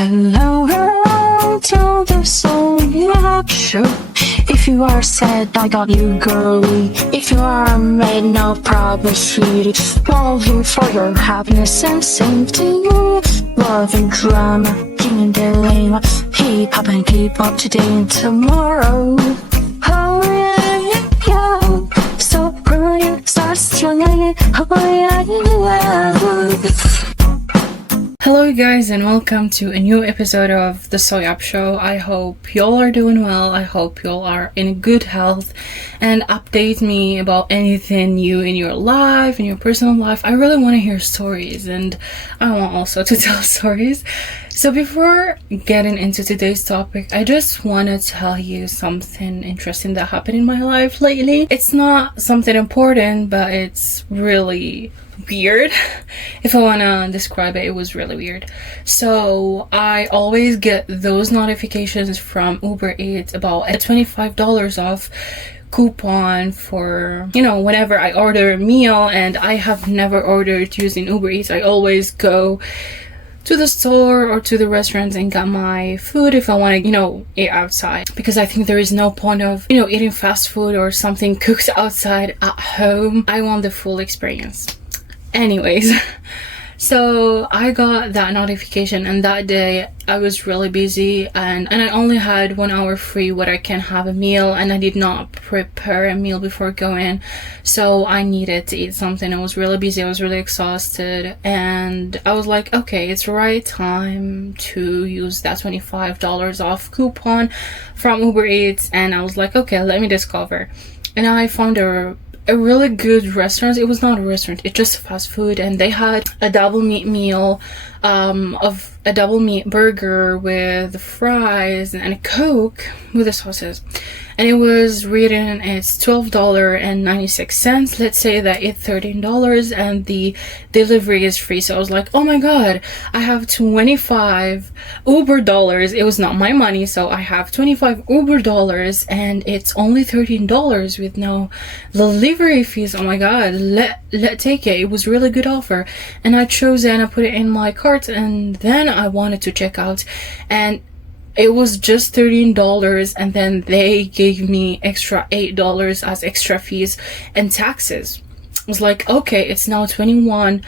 Hello, hello to the Soul Up Show. If you are sad, I got you, girlie. If you are mad, no problem, sweetie. All here for your happiness and safety. Love and drama, king and dilemma. Hip hop and keep up today and tomorrow. Oh yeah, yeah. So brilliant, start strong. Oh yeah, yeah. Hello guys, and welcome to a new episode of the Soy Up Show. I hope y'all are doing well. I hope y'all are in good health, and update me about anything new in your life, in your personal life. I really want to hear stories, and I want also to tell stories. So before getting into today's topic, I just want to tell you something interesting that happened in my life lately. It's not something important, but it's really weird. If I want to describe it, it was really weird. So I always get those notifications from Uber Eats about a $25 off coupon for, whenever I order a meal, and I have never ordered using Uber Eats. I always go to the store or to the restaurants and get my food if I want to, eat outside, because I think there is no point of, eating fast food or something cooked outside at home. I want the full experience. Anyways, so I got that notification, and that day I was really busy, and I only had 1 hour free where I can have a meal, and I did not prepare a meal before going, so I needed to eat something. I was really busy, I was really exhausted, and I was like, okay, it's the right time to use that $25 off coupon from Uber Eats. And I was like, okay, let me discover. And I found a really good restaurant. It was not a restaurant, it's just fast food, and they had a double meat meal of a double meat burger with fries and a Coke with the sauces, and it was written it's $12.96. let's say that it's $13 and the delivery is free. So I was like, oh my god, I have 25 Uber dollars. It was not my money, so I have 25 Uber dollars and it's only $13 with no delivery fees. Oh my god, let take it. It was really good offer, and I chose it and I put it in my cart, and then I wanted to check out, and it was just $13, and then they gave me extra $8 as extra fees and taxes. I was like, okay, it's now $21,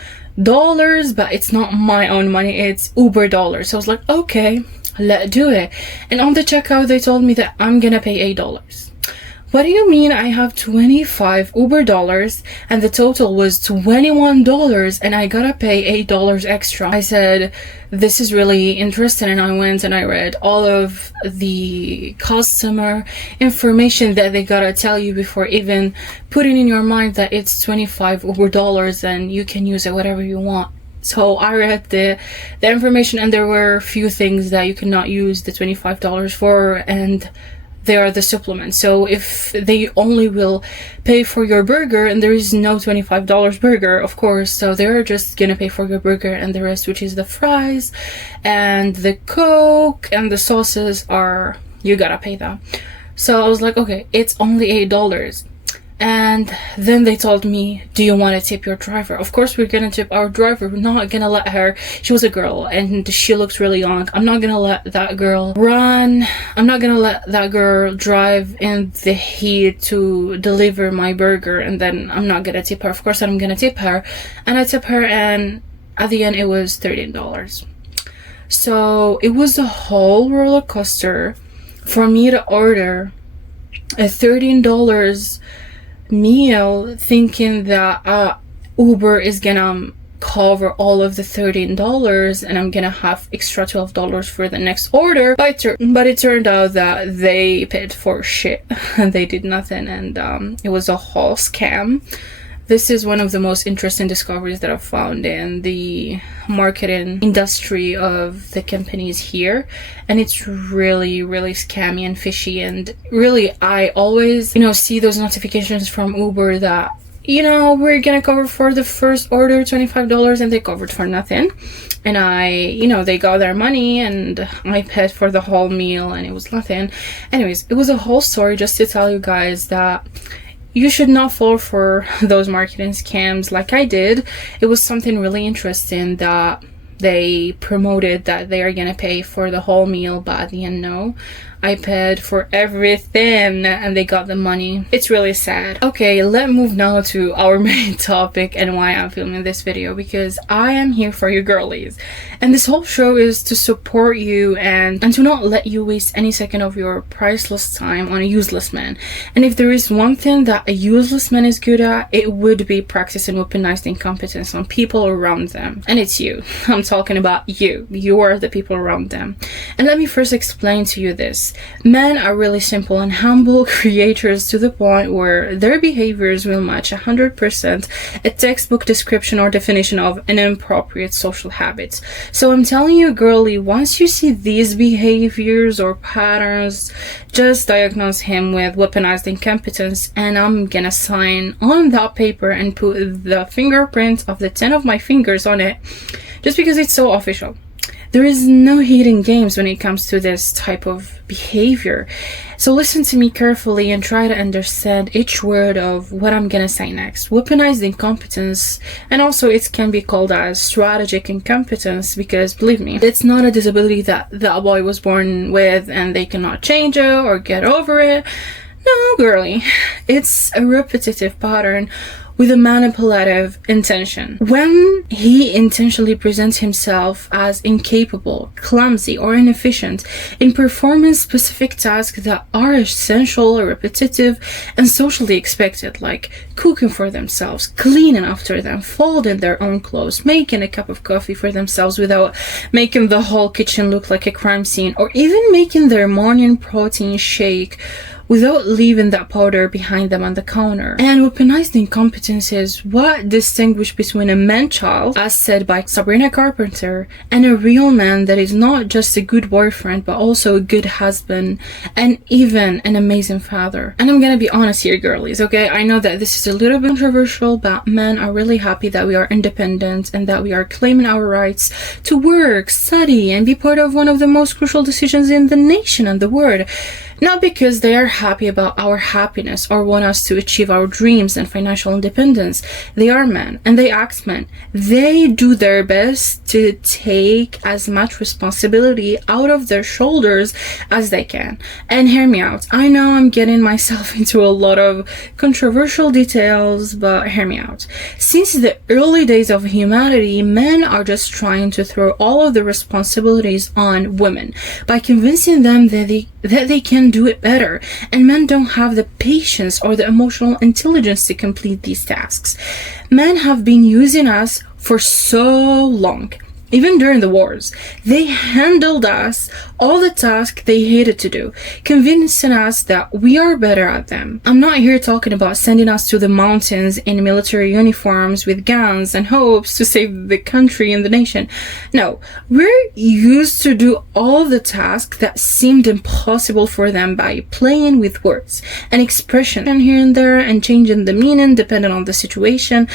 but it's not my own money, it's Uber dollars. So I was like, okay, let's do it. And on the checkout they told me that I'm gonna pay $8. What do you mean I have 25 Uber dollars and the total was $21 and I gotta pay $8 extra? I said, this is really interesting, and I went and I read all of the customer information that they gotta tell you before even putting in your mind that it's 25 Uber dollars and you can use it whatever you want. So I read the information, and there were a few things that you cannot use the $25 for, and they are the supplements. So if they only will pay for your burger, and there is no $25 burger, of course, so they're just gonna pay for your burger, and the rest, which is the fries and the Coke and the sauces, are, you gotta pay that. So I was like, okay, it's only $8. And then they told me, do you want to tip your driver? Of course we're gonna tip our driver. We're not gonna let her, she was a girl and she looks really young, I'm not gonna let that girl run, I'm not gonna let that girl drive in the heat to deliver my burger, and then I'm not gonna tip her. Of course I'm gonna tip her, and I tip her, and at the end it was $13. So it was a whole roller coaster for me to order a $13 meal, thinking that Uber is gonna cover all of the $13 and I'm gonna have extra $12 for the next order, but it turned out that they paid for shit and they did nothing, and it was a whole scam. This is one of the most interesting discoveries that I've found in the marketing industry of the companies here, and it's really, really scammy and fishy. And really, I always, see those notifications from Uber that, we're gonna cover for the first order $25, and they covered for nothing. And they got their money, and I paid for the whole meal, and it was nothing. Anyways, it was a whole story just to tell you guys that you should not fall for those marketing scams like I did. It was something really interesting that They promoted that they are gonna pay for the whole meal, but at the end, no. I paid for everything and they got the money. It's really sad. Okay, let's move now to our main topic and why I'm filming this video, because I am here for you girlies. And this whole show is to support you and to not let you waste any second of your priceless time on a useless man. And if there is one thing that a useless man is good at, it would be practicing weaponized incompetence on people around them. And it's you. I'm talking about you. You are the people around them. And let me first explain to you this. Men are really simple and humble creatures to the point where their behaviors will match 100% a textbook description or definition of inappropriate social habits. So I'm telling you, girlie, once you see these behaviors or patterns, just diagnose him with weaponized incompetence, and I'm gonna sign on that paper and put the fingerprint of the 10 of my fingers on it, just because it's so official. There is no hidden games when it comes to this type of behavior. So listen to me carefully and try to understand each word of what I'm gonna say next. Weaponized incompetence, and also it can be called as strategic incompetence, because believe me, it's not a disability that the boy was born with and they cannot change it or get over it. No, girlie. It's a repetitive pattern with a manipulative intention. When he intentionally presents himself as incapable, clumsy, or inefficient in performing specific tasks that are essential or repetitive and socially expected, like cooking for themselves, cleaning after them, folding their own clothes, making a cup of coffee for themselves without making the whole kitchen look like a crime scene, or even making their morning protein shake without leaving that powder behind them on the counter. And weaponized incompetence is what distinguishes between a man-child, as said by Sabrina Carpenter, and a real man that is not just a good boyfriend, but also a good husband, and even an amazing father. And I'm gonna be honest here, girlies, okay? I know that this is a little bit controversial, but men are really happy that we are independent and that we are claiming our rights to work, study, and be part of one of the most crucial decisions in the nation and the world. Not because they are happy about our happiness or want us to achieve our dreams and financial independence. They are men and they act men. They do their best to take as much responsibility out of their shoulders as they can. And hear me out. I know I'm getting myself into a lot of controversial details, but hear me out. Since the early days of humanity, men are just trying to throw all of the responsibilities on women by convincing them that they can do it better, and men don't have the patience or the emotional intelligence to complete these tasks. Men have been using us for so long. Even during the wars, they handled us all the tasks they hated to do, convincing us that we are better at them. I'm not here talking about sending us to the mountains in military uniforms with guns and hopes to save the country and the nation. No, we're used to do all the tasks that seemed impossible for them by playing with words and expression here and there and changing the meaning depending on the situation.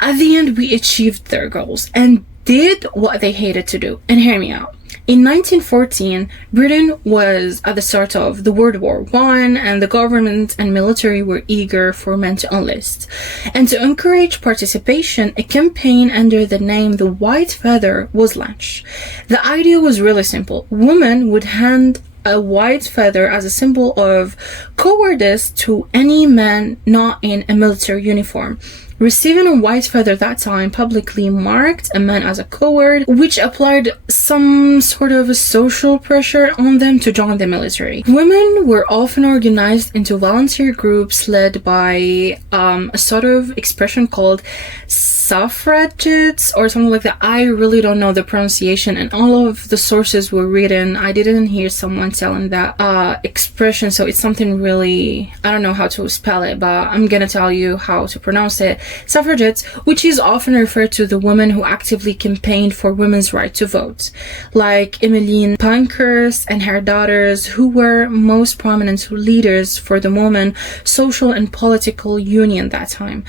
At the end, we achieved their goals and did what they hated to do. And hear me out. In 1914, Britain was at the start of the World War I, and the government and military were eager for men to enlist. And to encourage participation, a campaign under the name The White Feather was launched. The idea was really simple. Women would hand a white feather as a symbol of cowardice to any man not in a military uniform. Receiving a white feather that time publicly marked a man as a coward, which applied some sort of a social pressure on them to join the military. Women were often organized into volunteer groups led by a sort of expression called suffragettes or something like that. I really don't know the pronunciation, and all of the sources were written. I didn't hear someone telling that expression, so it's something really, I don't know how to spell it, but I'm gonna tell you how to pronounce it. Suffragettes, which is often referred to the women who actively campaigned for women's right to vote, like Emmeline Pankhurst and her daughters, who were most prominent leaders for the women social and political union that time.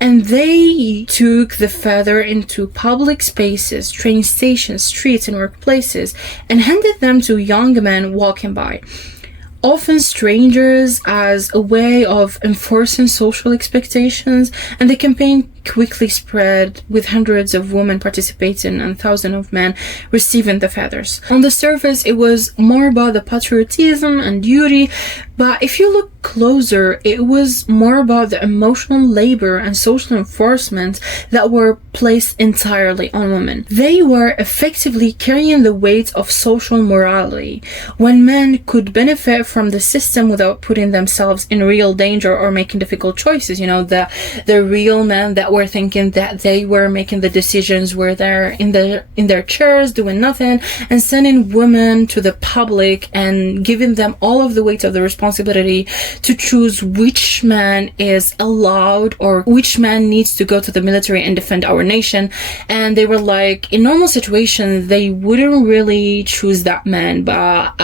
And they took the feather into public spaces, train stations, streets, and workplaces, and handed them to young men walking by, often strangers, as a way of enforcing social expectations. And the campaign quickly spread, with hundreds of women participating and thousands of men receiving the feathers. On the surface, it was more about the patriotism and duty, but if you look closer, it was more about the emotional labor and social enforcement that were placed entirely on women. They were effectively carrying the weight of social morality, when men could benefit from the system without putting themselves in real danger or making difficult choices. You know, the real men that were thinking that they were making the decisions, were there in their chairs doing nothing, and sending women to the public and giving them all of the weight of the responsibility to choose which man is allowed or which man needs to go to the military and defend our nation. And they were like, in normal situations, they wouldn't really choose that man, but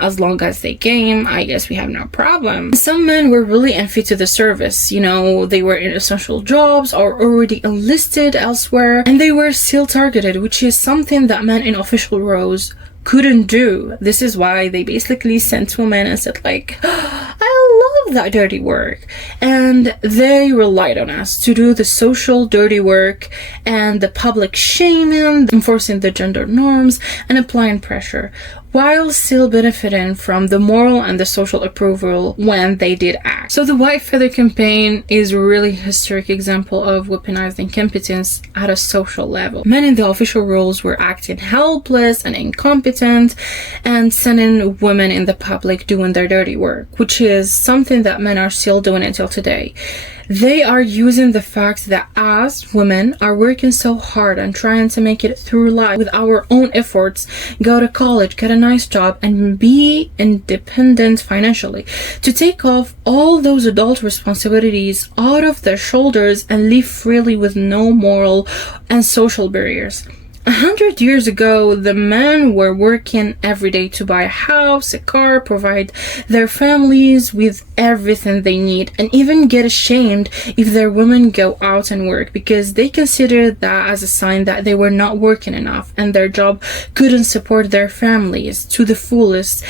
as long as they came, I guess we have no problem. Some men were really unfit to the service. You know, they were in essential jobs or already enlisted elsewhere, and they were still targeted, which is something that men in official roles couldn't do. This is why they basically sent women and said like, I love that dirty work. And they relied on us to do the social dirty work and the public shaming, enforcing the gender norms and applying pressure, while still benefiting from the moral and the social approval when they did act. So the White Feather campaign is a really historic example of weaponized incompetence at a social level. Men in the official roles were acting helpless and incompetent and sending women in the public doing their dirty work, which is something that men are still doing until today. They are using the fact that us women are working so hard and trying to make it through life with our own efforts, go to college, get a nice job, and be independent financially, to take off all those adult responsibilities out of their shoulders and live freely with no moral and social barriers. 100 years ago, the men were working every day to buy a house, a car, provide their families with everything they need, and even get ashamed if their women go out and work, because they considered that as a sign that they were not working enough and their job couldn't support their families to the fullest.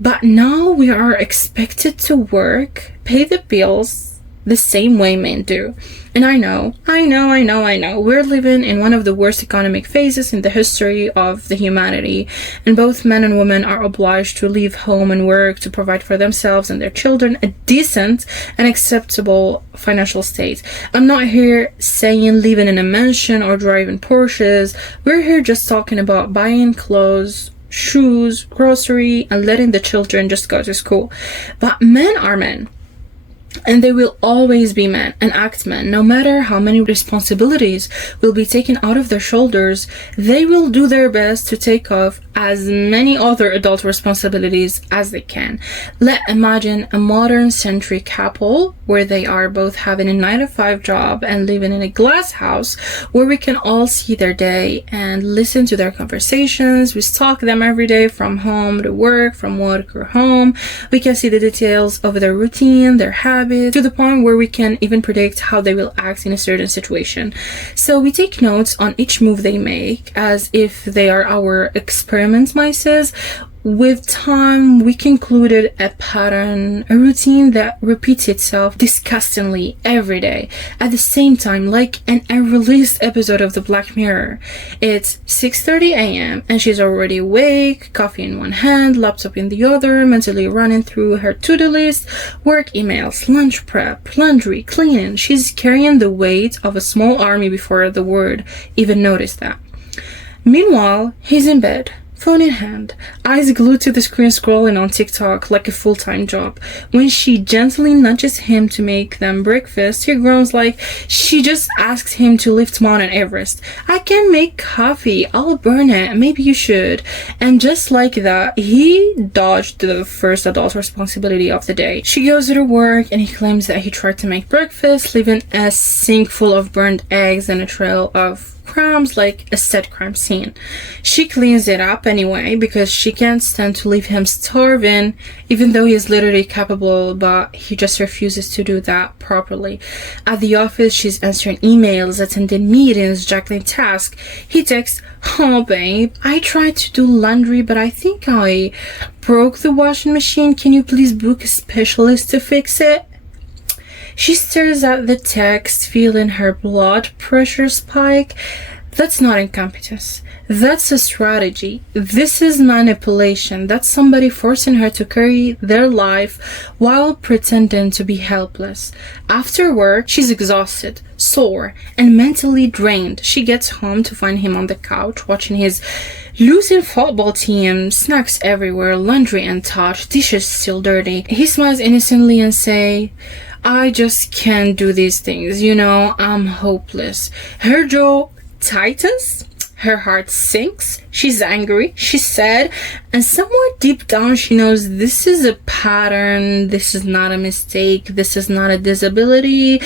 But now we are expected to work, pay the bills, the same way men do. And I know, we're living in one of the worst economic phases in the history of the humanity, and both men and women are obliged to leave home and work to provide for themselves and their children a decent and acceptable financial state. I'm not here saying living in a mansion or driving Porsches. We're here just talking about buying clothes, shoes, grocery, and letting the children just go to school. But men are men, and they will always be men and act men. No matter how many responsibilities will be taken out of their shoulders, they will do their best to take off as many other adult responsibilities as they can. Let's imagine a modern century couple where they are both having a 9-to-5 job and living in a glass house where we can all see their day and listen to their conversations. We stalk them every day from home to work, from work or home. We can see the details of their routine, their habits, to the point where we can even predict how they will act in a certain situation. So we take notes on each move they make as if they are our experiment mice. With time, we concluded a pattern, a routine that repeats itself disgustingly every day. At the same time, like an unreleased episode of the Black Mirror. It's 6:30 a.m. and she's already awake, coffee in one hand, laptop in the other, mentally running through her to-do list, work emails, lunch prep, laundry, cleaning. She's carrying the weight of a small army before the world even noticed that. Meanwhile, he's in bed, phone in hand, eyes glued to the screen, scrolling on TikTok like a full-time job. When she gently nudges him to make them breakfast, he groans like she just asks him to lift Mount Everest. I can make coffee, I'll burn it, maybe you should. And just like that, he dodged the first adult responsibility of the day. She goes to work and he claims that he tried to make breakfast, leaving a sink full of burned eggs and a trail of crumbs like a sad crime scene. She cleans it up anyway because she can't stand to leave him starving, even though he is literally capable, but he just refuses to do that properly. At the office, she's answering emails, attending meetings, juggling tasks. He texts, "Oh babe, I tried to do laundry, but I think I broke the washing machine. Can you please book a specialist to fix it?" She stares at the text, feeling her blood pressure spike. That's not incompetence. That's a strategy. This is manipulation. That's somebody forcing her to carry their life while pretending to be helpless. After work, she's exhausted, sore, and mentally drained. She gets home to find him on the couch watching his losing football team, snacks everywhere, laundry untouched, dishes still dirty. He smiles innocently and say, I just can't do these things, I'm hopeless. Her jaw tightens, her heart sinks, she's angry, she's sad, and somewhere deep down she knows this is a pattern, this is not a mistake, this is not a disability.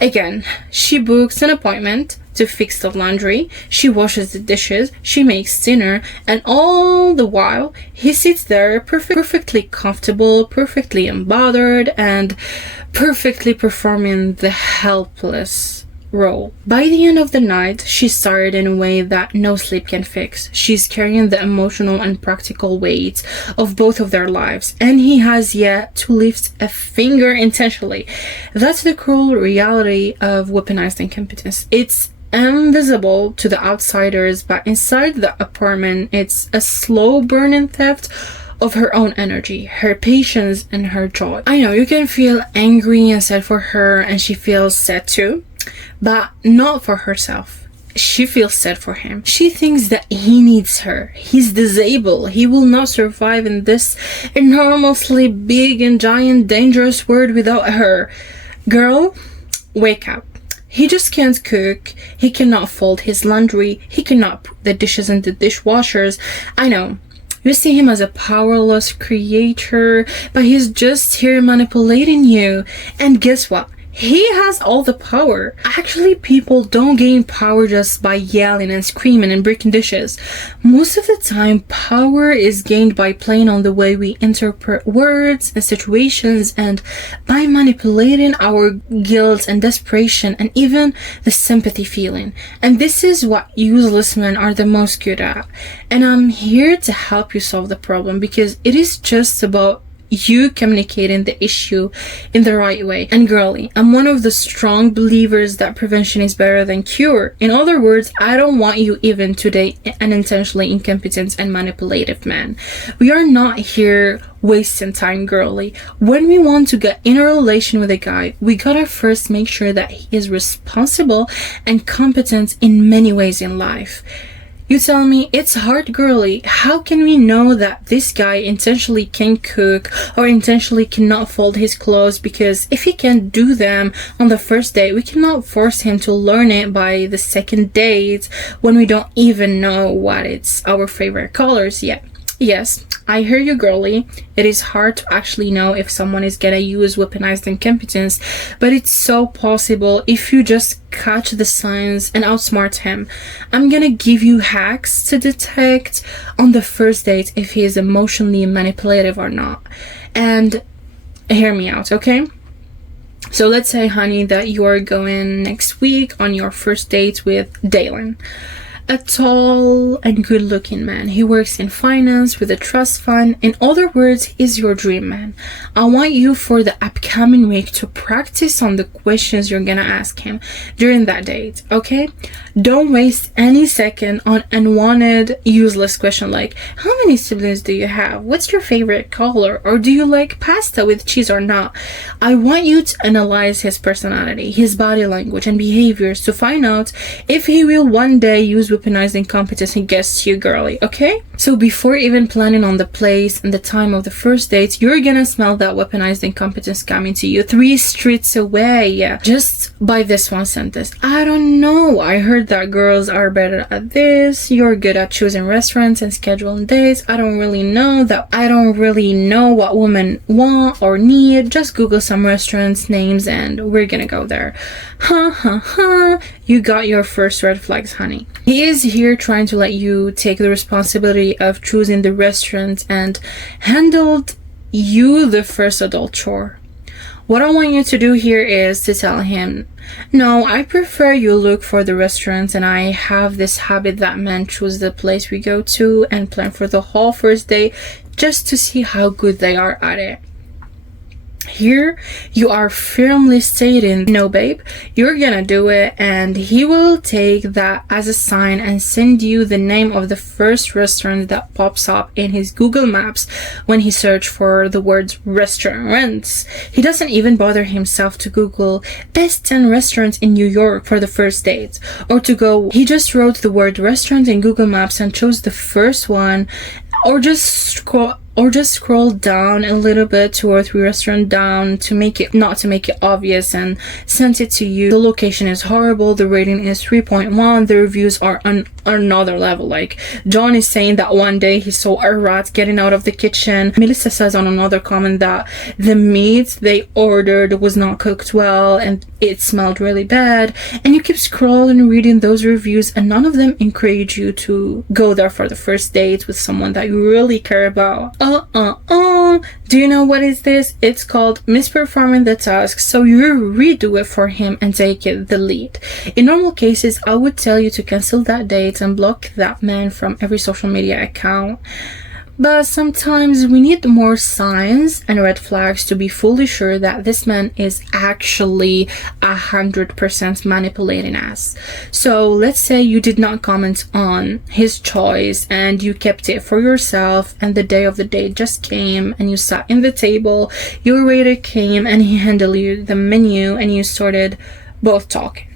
Again, she books an appointment to fix the laundry, she washes the dishes, she makes dinner, and all the while he sits there perfectly comfortable, perfectly unbothered, and perfectly performing the helpless role. By the end of the night, she's tired in a way that no sleep can fix. She's carrying the emotional and practical weight of both of their lives, and he has yet to lift a finger intentionally. That's the cruel reality of weaponized incompetence. It's invisible to the outsiders, but inside the apartment, it's a slow burning theft of her own energy, her patience, and her joy. I know you can feel angry and sad for her, and she feels sad too, but not for herself. She feels sad for him. She thinks that he needs her. He's disabled. He will not survive in this enormously big and giant dangerous world without her. Girl, wake up. He just can't cook. He cannot fold his laundry. He cannot put the dishes in the dishwashers. I know. You see him as a powerless creator, but he's just here manipulating you. And guess what? He has all the power. Actually, people don't gain power just by yelling and screaming and breaking dishes. Most of the time, power is gained by playing on the way we interpret words and situations, and by manipulating our guilt and desperation and even the sympathy feeling. And this is what useless men are the most good at. And I'm here to help you solve the problem, because it is just about you communicating the issue in the right way. And girly, I'm one of the strong believers that prevention is better than cure. In other words, I don't want you even to date an intentionally incompetent and manipulative man. We are not here wasting time, girly. When we want to get in a relation with a guy, we gotta first make sure that he is responsible and competent in many ways in life. You tell me it's hard, girly. How can we know that this guy intentionally can't cook or intentionally cannot fold his clothes? Because if he can't do them on the first date, we cannot force him to learn it by the second date when we don't even know what it's our favorite colors yet. Yes, I hear you, girly. It is hard to actually know if someone is gonna use weaponized incompetence, but it's so possible if you just catch the signs and outsmart him. I'm gonna give you hacks to detect on the first date if he is emotionally manipulative or not. And hear me out, okay? So let's say, honey, that you are going next week on your first date with Dalen. A tall and good-looking man. He works in finance with a trust fund. In other words, he's your dream man. I want you for the upcoming week to practice on the questions you're gonna ask him during that date, okay? Don't waste any second on unwanted, useless question like, how many siblings do you have? What's your favorite color? Or do you like pasta with cheese or not? I want you to analyze his personality, his body language, and behaviors to find out if he will one day use weaponized incompetence against you, girly, okay? So before even planning on the place and the time of the first date, you're gonna smell that weaponized incompetence coming to you 3 streets away, just by this one sentence. I don't know, I heard that girls are better at this, you're good at choosing restaurants and scheduling dates. I don't really know what women want or need. Just Google some restaurants names and we're gonna go there. You got your first red flags, honey. He is here trying to let you take the responsibility of choosing the restaurant and handled you the first adult chore. What I want you to do here is to tell him, no, I prefer you look for the restaurants, and I have this habit that men choose the place we go to and plan for the whole first day just to see how good they are at it. Here, you are firmly stating, no, babe, you're gonna do it, and he will take that as a sign and send you the name of the first restaurant that pops up in his Google Maps when he searches for the words restaurants. He doesn't even bother himself to Google best 10 restaurants in New York for the first date, or to go, he just wrote the word restaurant in Google Maps and chose the first one, or just scroll down a little bit, 2 or 3 restaurants down, to make it obvious, and sent it to you. The location is horrible, the rating is 3.1, the reviews are on another level. Like, John is saying that one day he saw a rat getting out of the kitchen. Melissa says on another comment that the meat they ordered was not cooked well and it smelled really bad. And you keep scrolling, reading those reviews, and none of them encourage you to go there for the first date with someone that you really care about. Do you know what is this? It's called misperforming the task, so you redo it for him and take the lead. In normal cases, I would tell you to cancel that date and block that man from every social media account. But sometimes we need more signs and red flags to be fully sure that this man is actually 100% manipulating us. So let's say you did not comment on his choice and you kept it for yourself, and the day of the date just came and you sat in the table, your waiter came and he handed you the menu and you started both talking.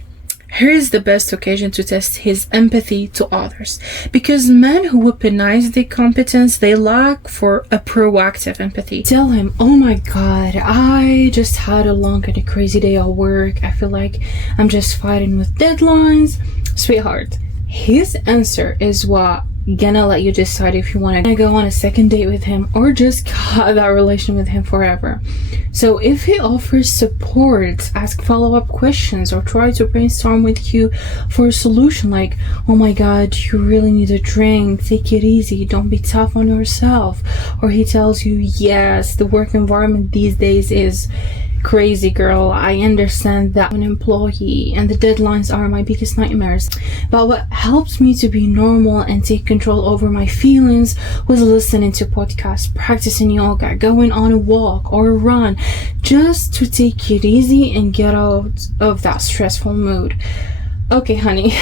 Here is the best occasion to test his empathy to others, because men who weaponize their competence, they lack for a proactive empathy. Tell him, oh my god, I just had a long and a crazy day at work. I feel like I'm just fighting with deadlines. Sweetheart, his answer is what gonna let you decide if you want to go on a second date with him or just cut that relation with him forever. So if he offers support, ask follow-up questions, or try to brainstorm with you for a solution, like, oh my god, you really need a drink, take it easy, don't be tough on yourself. Or he tells you, yes, the work environment these days is crazy, girl, I understand that I'm an employee and the deadlines are my biggest nightmares, but what helps me to be normal and take control over my feelings was listening to podcasts, practicing yoga, going on a walk or a run, just to take it easy and get out of that stressful mood. Okay, honey,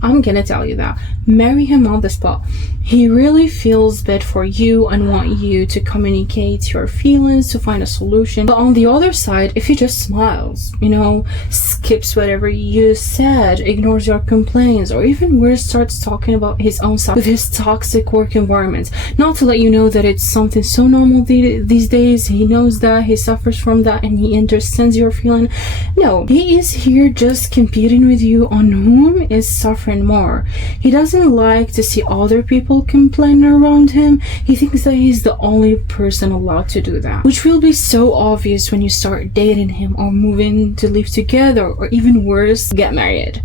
I'm gonna tell you that. Marry him on the spot. He really feels bad for you and want you to communicate your feelings to find a solution. But on the other side, if he just smiles, skips whatever you said, ignores your complaints, or even worse, starts talking about his own stuff with his toxic work environment, not to let you know that it's something so normal these days, he knows that, he suffers from that, and he understands your feeling. No, he is here just competing with you on whom is suffering more. He doesn't like to see other people complain around him. He thinks that he's the only person allowed to do that, which will be so obvious when you start dating him or moving to live together, or even worse, get married.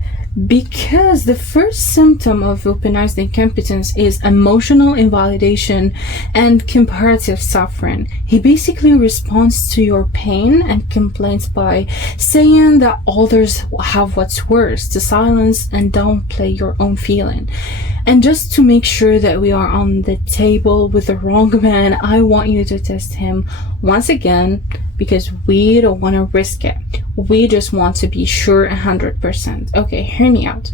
Because the first symptom of weaponized incompetence is emotional invalidation and comparative suffering. He basically responds to your pain and complaints by saying that others have what's worse, to silence and downplay your own feeling. And just to make sure that we are on the table with the wrong man, I want you to test him once again, because we don't want to risk it. We just want to be sure 100%. Okay, hear me out.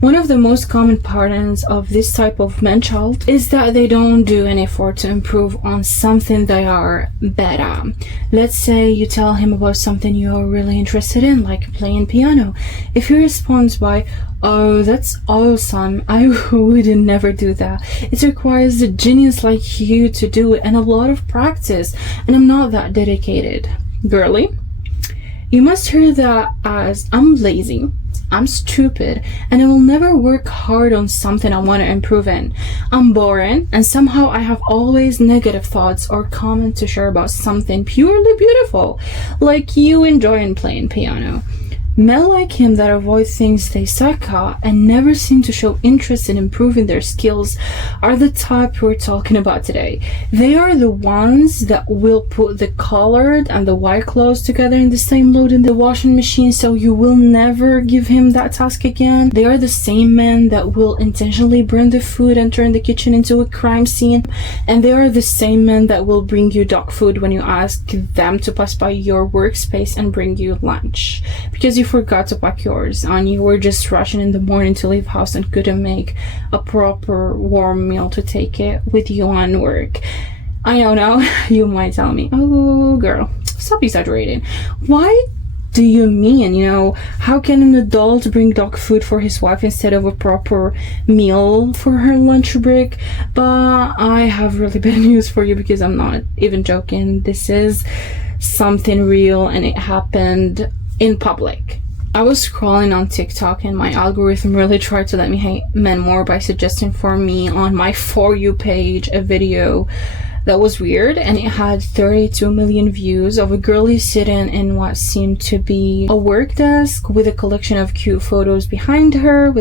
One of the most common patterns of this type of man-child is that they don't do any effort to improve on something they are bad at. Let's say you tell him about something you are really interested in, like playing piano. If he responds by, oh, that's awesome, I would never do that. It requires a genius like you to do it and a lot of practice, and I'm not that dedicated. Girly, you must hear that as, I'm lazy, I'm stupid, and I will never work hard on something I want to improve in. I'm boring, and somehow I have always negative thoughts or comments to share about something purely beautiful, like you enjoying playing piano. Men like him that avoid things they suck at and never seem to show interest in improving their skills are the type we're talking about today. They are the ones that will put the colored and the white clothes together in the same load in the washing machine so you will never give him that task again. They are the same men that will intentionally burn the food and turn the kitchen into a crime scene. And they are the same men that will bring you dog food when you ask them to pass by your workspace and bring you lunch. Because you forgot to pack yours and you were just rushing in the morning to leave house and couldn't make a proper warm meal to take it with you on work. I know now you might tell me, oh girl, stop exaggerating. Why do you mean, how can an adult bring dog food for his wife instead of a proper meal for her lunch break? But I have really bad news for you because I'm not even joking. This is something real and it happened in public. I was scrolling on TikTok and my algorithm really tried to let me hate men more by suggesting for me on my For You page a video that was weird, and it had 32 million views of a girlie sitting in what seemed to be a work desk with a collection of cute photos behind her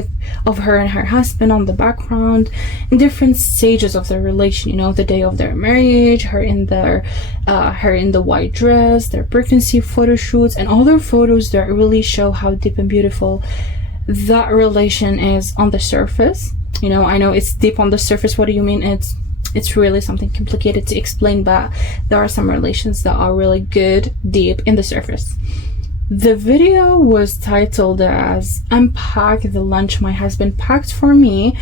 of her and her husband on the background in different stages of their relation, the day of their marriage, her in the white dress, their pregnancy photo shoots, and other photos that really show how deep and beautiful that relation is on the surface. I know it's deep on the surface. What do you mean? It's really something complicated to explain, but there are some relations that are really good deep in the surface. The video was titled as "Unpack the lunch my husband packed for me,"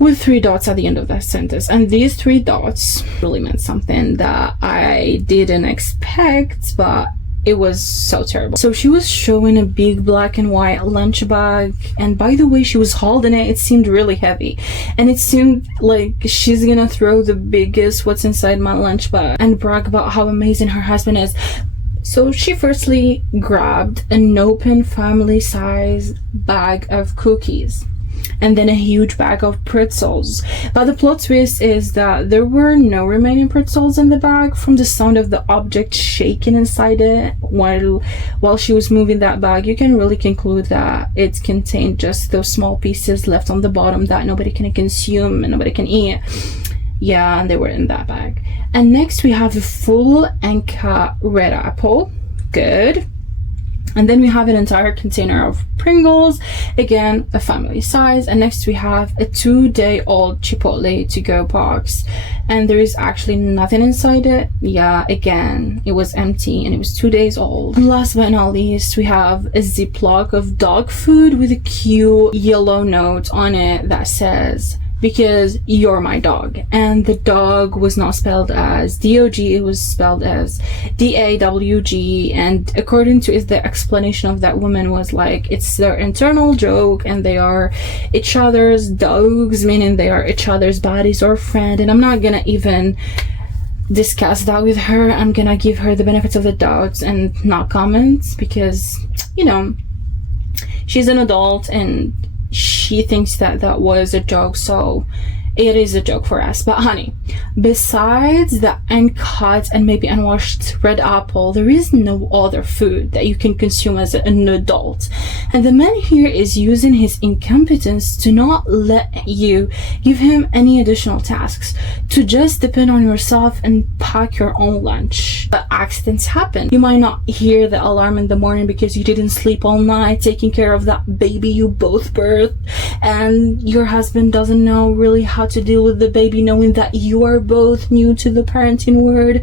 with 3 dots at the end of that sentence. And these 3 dots really meant something that I didn't expect, but it was so terrible. So she was showing a big black and white lunch bag, and by the way she was holding it, it seemed really heavy, and it seemed like she's gonna throw the biggest "what's inside my lunch bag" and brag about how amazing her husband is. So she firstly grabbed an open family size bag of cookies and then a huge bag of pretzels. But the plot twist is that there were no remaining pretzels in the bag from the sound of the object shaking inside it while she was moving that bag. You can really conclude that it contained just those small pieces left on the bottom that nobody can consume and nobody can eat. Yeah, and they were in that bag. And next we have a full and cut red apple. Good. And then we have an entire container of Pringles, again a family size. And next we have a 2-day-old Chipotle to-go box, and there is actually nothing inside it. Yeah, again, it was empty and it was 2 days old. Last but not least, we have a Ziploc of dog food with a cute yellow note on it that says, "Because you're my dog." And the dog was not spelled as D-O-G, it was spelled as D-A-W-G. And according to the explanation of that woman was like, it's their internal joke and they are each other's dogs, meaning they are each other's buddies or friend. And I'm not gonna even discuss that with her. I'm gonna give her the benefits of the doubt and not comment, because she's an adult and she thinks that was a joke, so it is a joke for us. But honey, besides the uncut and maybe unwashed red apple, there is no other food that you can consume as an adult. And the man here is using his incompetence to not let you give him any additional tasks, to just depend on yourself and pack your own lunch. But accidents happen. You might not hear the alarm in the morning because you didn't sleep all night taking care of that baby you both birthed, and your husband doesn't know really how to deal with the baby, knowing that you are both new to the parenting world.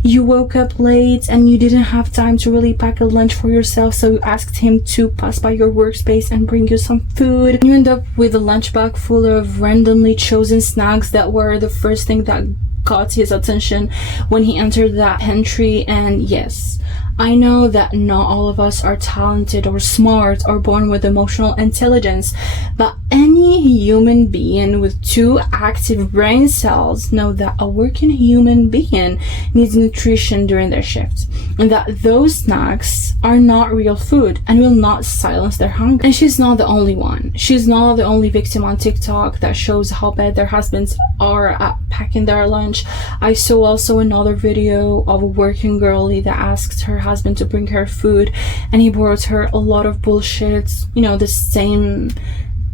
You woke up late and you didn't have time to really pack a lunch for yourself, so you asked him to pass by your workspace and bring you some food. And you end up with a lunch bag full of randomly chosen snacks that were the first thing that caught his attention when he entered that pantry. And yes, I know that not all of us are talented or smart or born with emotional intelligence, but any human being with 2 active brain cells know that a working human being needs nutrition during their shift, and that those snacks are not real food and will not silence their hunger. And she's not the only one. She's not the only victim on TikTok that shows how bad their husbands are at packing their lunch. I saw also another video of a working girlie that asked her husband to bring her food, and he brought her a lot of bullshit, you know, the same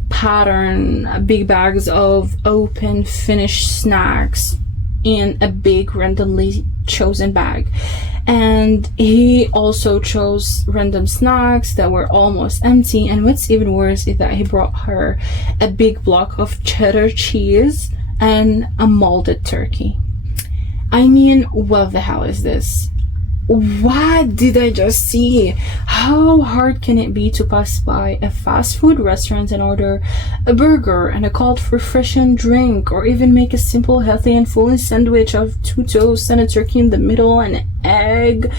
pattern, big bags of open finished snacks in a big randomly chosen bag. And he also chose random snacks that were almost empty, and what's even worse is that he brought her a big block of cheddar cheese and a molded turkey. I mean, what the hell is this? What did I just see? How hard can it be to pass by a fast food restaurant and order a burger and a cold refreshing drink, or even make a simple, healthy and filling sandwich of 2 toasts and a turkey in the middle and an egg?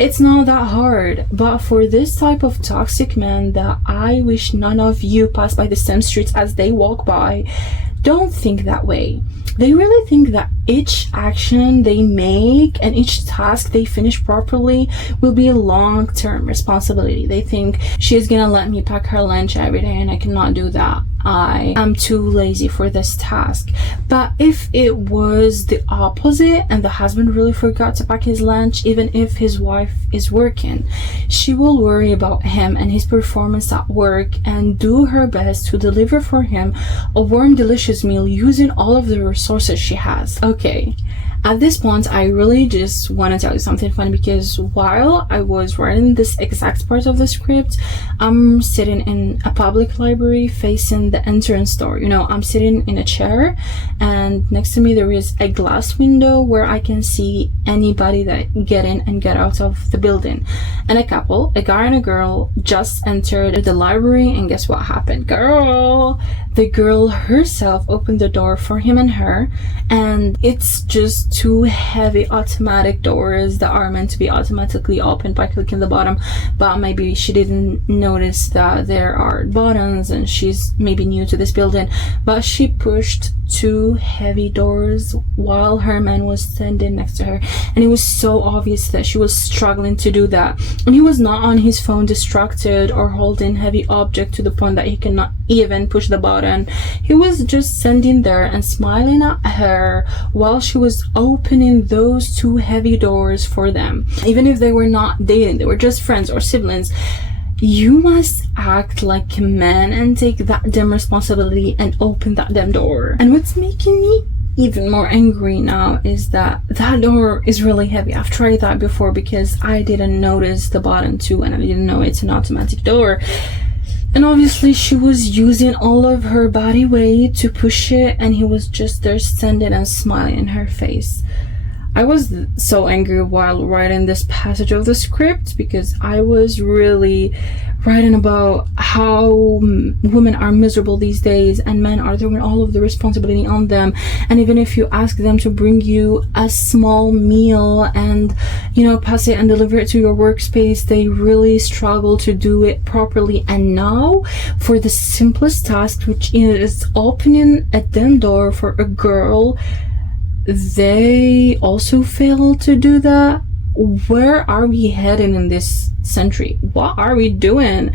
It's not that hard. But for this type of toxic man that I wish none of you pass by the same streets as they walk by, don't think that way. They really think that each action they make and each task they finish properly will be a long-term responsibility. They think she's gonna let me pack her lunch every day and I cannot do that. I am too lazy for this task. But if it was the opposite and the husband really forgot to pack his lunch, even if his wife is working, she will worry about him and his performance at work and do her best to deliver for him a warm, delicious meal using all of the resources she has. Okay, at this point, I really just want to tell you something funny, because while I was writing this exact part of the script, I'm sitting in a public library facing the entrance door. You know, I'm sitting in a chair, and next to me there is a glass window where I can see anybody that get in and get out of the building. And a couple, a guy and a girl, just entered the library, and guess what happened? The girl herself opened the door for him and her, and it's just 2 heavy automatic doors that are meant to be automatically opened by clicking the bottom, but maybe she didn't notice that there are buttons and she's maybe new to this building. But she pushed 2 heavy doors while her man was standing next to her, and it was so obvious that she was struggling to do that. And he was not on his phone distracted or holding heavy object to the point that he cannot even push the button. He was just standing there and smiling at her while she was opening those 2 heavy doors for them. Even if they were not dating, they were just friends or siblings, you must act like a man and take that damn responsibility and open that damn door. And what's making me even more angry now is that that door is really heavy. I've tried that before because I didn't notice the button too, and I didn't know it's an automatic door. And obviously she was using all of her body weight to push it, and he was just there standing and smiling in her face. I was so angry while writing this passage of the script, because I was really writing about how women are miserable these days and men are throwing all of the responsibility on them. And even if you ask them to bring you a small meal and, you know, pass it and deliver it to your workspace, they really struggle to do it properly. And now for the simplest task, which is opening a damn door for a girl, they also fail to do that. Where are we heading in this century? What are we doing?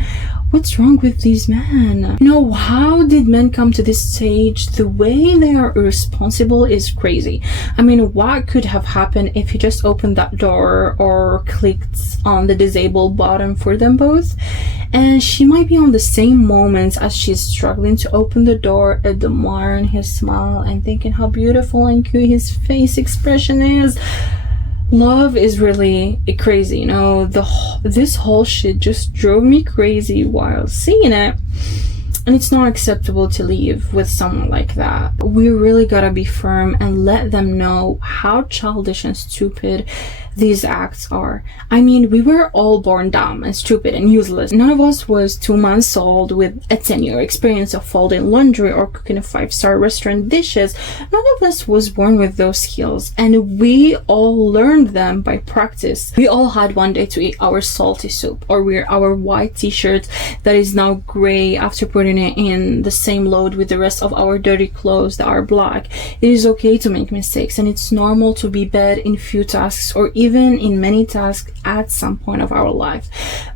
What's wrong with these men? You know, how did men come to this stage? The way they are irresponsible is crazy. I mean, what could have happened if he just opened that door or clicked on the disabled button for them both? And she might be on the same moments as she's struggling to open the door, admiring his smile and thinking how beautiful and cute his face expression is. Love is really crazy, you know. This whole shit just drove me crazy while seeing it. And it's not acceptable to leave with someone like that. We really gotta be firm and let them know how childish and stupid these acts are. I mean, we were all born dumb and stupid and useless. None of us was 2 months old with a 10-year experience of folding laundry or cooking a 5-star restaurant dishes. None of us was born with those skills, and we all learned them by practice. We all had one day to eat our salty soup or wear our white t-shirt that is now gray after putting it in the same load with the rest of our dirty clothes that are black. It is okay to make mistakes, and it's normal to be bad in few tasks or even in many tasks at some point of our life.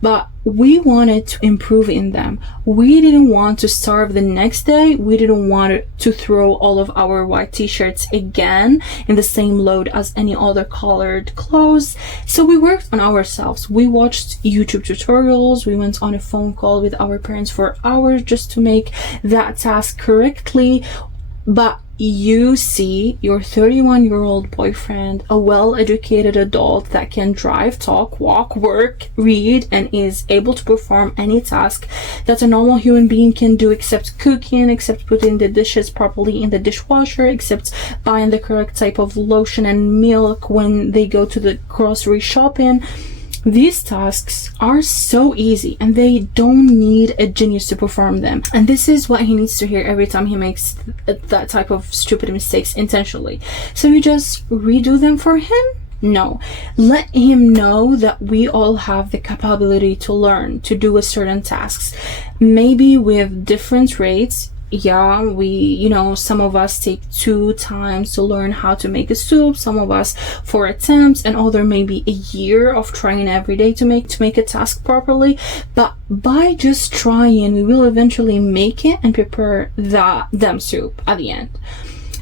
But we wanted to improve in them. We didn't want to starve the next day. We didn't want to throw all of our white t-shirts again in the same load as any other colored clothes. So we worked on ourselves. We watched YouTube tutorials. We went on a phone call with our parents for hours just to make that task correctly. But you see your 31-year-old boyfriend, a well-educated adult that can drive, talk, walk, work, read, and is able to perform any task that a normal human being can do, except cooking, except putting the dishes properly in the dishwasher, except buying the correct type of lotion and milk when they go to the grocery shopping. These tasks are so easy and they don't need a genius to perform them. And this is what he needs to hear every time he makes that type of stupid mistakes intentionally. So you just redo them for him? No. Let him know that we all have the capability to learn to do a certain tasks, maybe with different rates. Yeah, some of us take 2 times to learn how to make a soup, some of us 4 attempts, and other maybe a year of trying every day to make a task properly. But by just trying, we will eventually make it and prepare them soup at the end.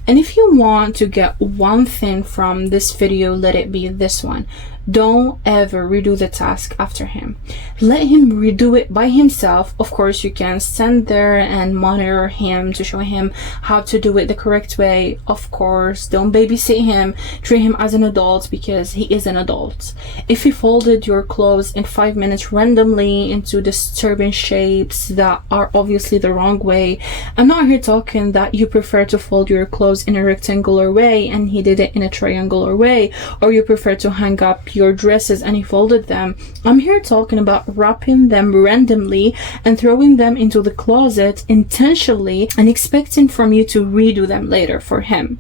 And if you want to get one thing from this video, let it be this one. Don't ever redo the task after him. Let him redo it by himself. Of course, you can stand there and monitor him to show him how to do it the correct way. Of course, don't babysit him. Treat him as an adult because he is an adult. If he folded your clothes in 5 minutes randomly into disturbing shapes that are obviously the wrong way, I'm not here talking that you prefer to fold your clothes in a rectangular way and he did it in a triangular way, or you prefer to hang up your dresses and he folded them. I'm here talking about wrapping them randomly and throwing them into the closet intentionally and expecting from you to redo them later for him,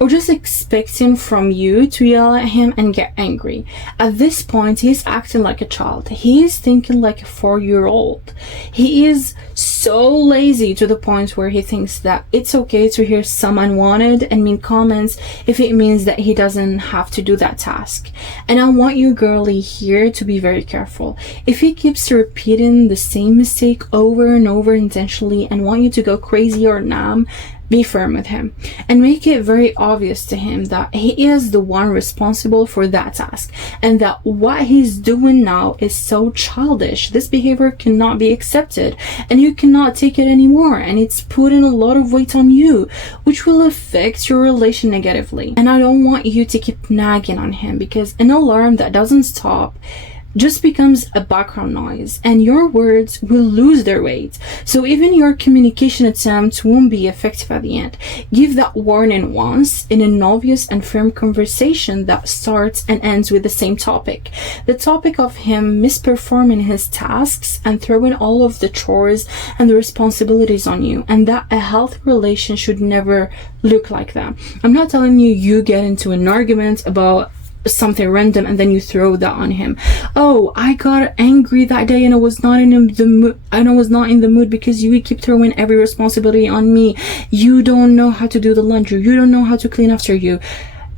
or just expecting from you to yell at him and get angry. At this point, he's acting like a child. He is thinking like a 4-year-old. He is so lazy to the point where he thinks that it's okay to hear some unwanted and mean comments if it means that he doesn't have to do that task. And I want you girly here to be very careful. If he keeps repeating the same mistake over and over intentionally and want you to go crazy or numb, be firm with him and make it very obvious to him that he is the one responsible for that task and that what he's doing now is so childish. This behavior cannot be accepted and you cannot take it anymore, and it's putting a lot of weight on you, which will affect your relation negatively. And I don't want you to keep nagging on him, because an alarm that doesn't stop just becomes a background noise and your words will lose their weight. So even your communication attempts won't be effective at the end. Give that warning once in an obvious and firm conversation that starts and ends with the same topic. The topic of him misperforming his tasks and throwing all of the chores and the responsibilities on you, and that a healthy relation should never look like that. I'm not telling you get into an argument about something random and then you throw that on him. Oh, I got angry that day and I was not in the mood because you keep throwing every responsibility on me. You don't know how to do the laundry. You don't know how to clean after you.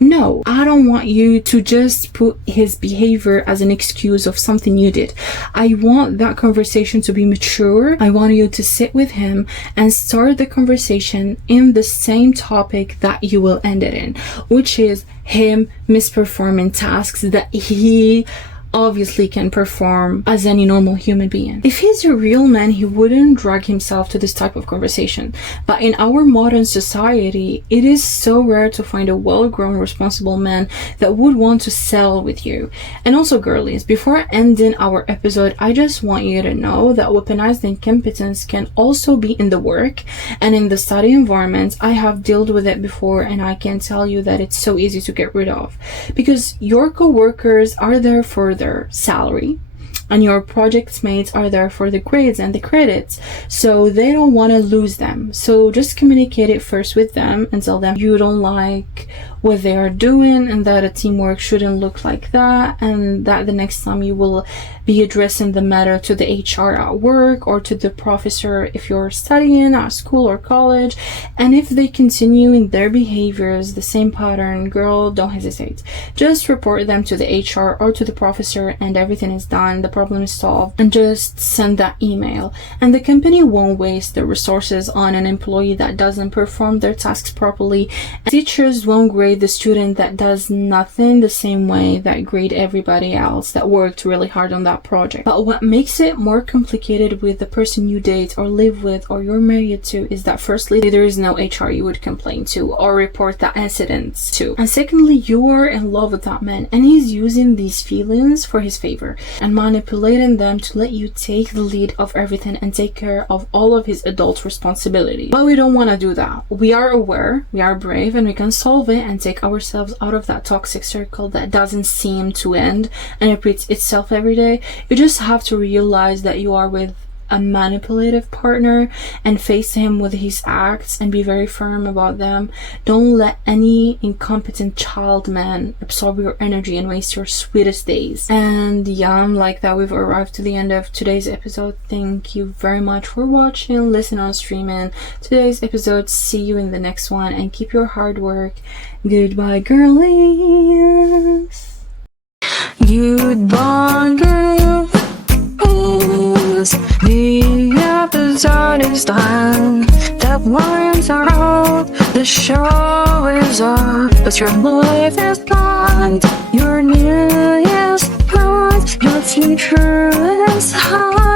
No, I don't want you to just put his behavior as an excuse of something you did. I want that conversation to be mature. I want you to sit with him and start the conversation in the same topic that you will end it in, which is him misperforming tasks that he obviously can perform as any normal human being. If he's a real man, he wouldn't drag himself to this type of conversation. But in our modern society, it is so rare to find a well-grown, responsible man that would want to settle with you. And also, girlies, before ending our episode, I just want you to know that weaponized incompetence can also be in the work and in the study environment. I have dealt with it before and I can tell you that it's so easy to get rid of, because your co-workers are there for their salary and your project mates are there for the grades and the credits, so they don't want to lose them. So just communicate it first with them and tell them you don't like what they are doing and that a teamwork shouldn't look like that, and that the next time you will be addressing the matter to the HR at work or to the professor if you're studying at school or college. And if they continue in their behaviors, the same pattern, girl, don't hesitate. Just report them to the HR or to the professor and everything is done. The problem is solved and just send that email. And the company won't waste their resources on an employee that doesn't perform their tasks properly. And teachers won't grade the student that does nothing the same way that grade everybody else that worked really hard on that project. But what makes it more complicated with the person you date or live with or you're married to is that firstly, there is no HR you would complain to or report that incident to. And secondly, you are in love with that man and he's using these feelings for his favor and manipulating them to let you take the lead of everything and take care of all of his adult responsibilities. But we don't want to do that. We are aware, we are brave, and we can solve it and take ourselves out of that toxic circle that doesn't seem to end and repeats itself every day. You just have to realize that you are with a manipulative partner and face him with his acts and be very firm about them. Don't let any incompetent child man absorb your energy and waste your sweetest days. And yeah, I'm like that. We've arrived to the end of today's episode. Thank you very much for watching, listening on streaming today's episode. See you in the next one and keep your hard work. Goodbye, girlies. Goodbye, girls. The episode is done. The lines are out. The show is up. But your life is gone. Your new is gone. Your future is high.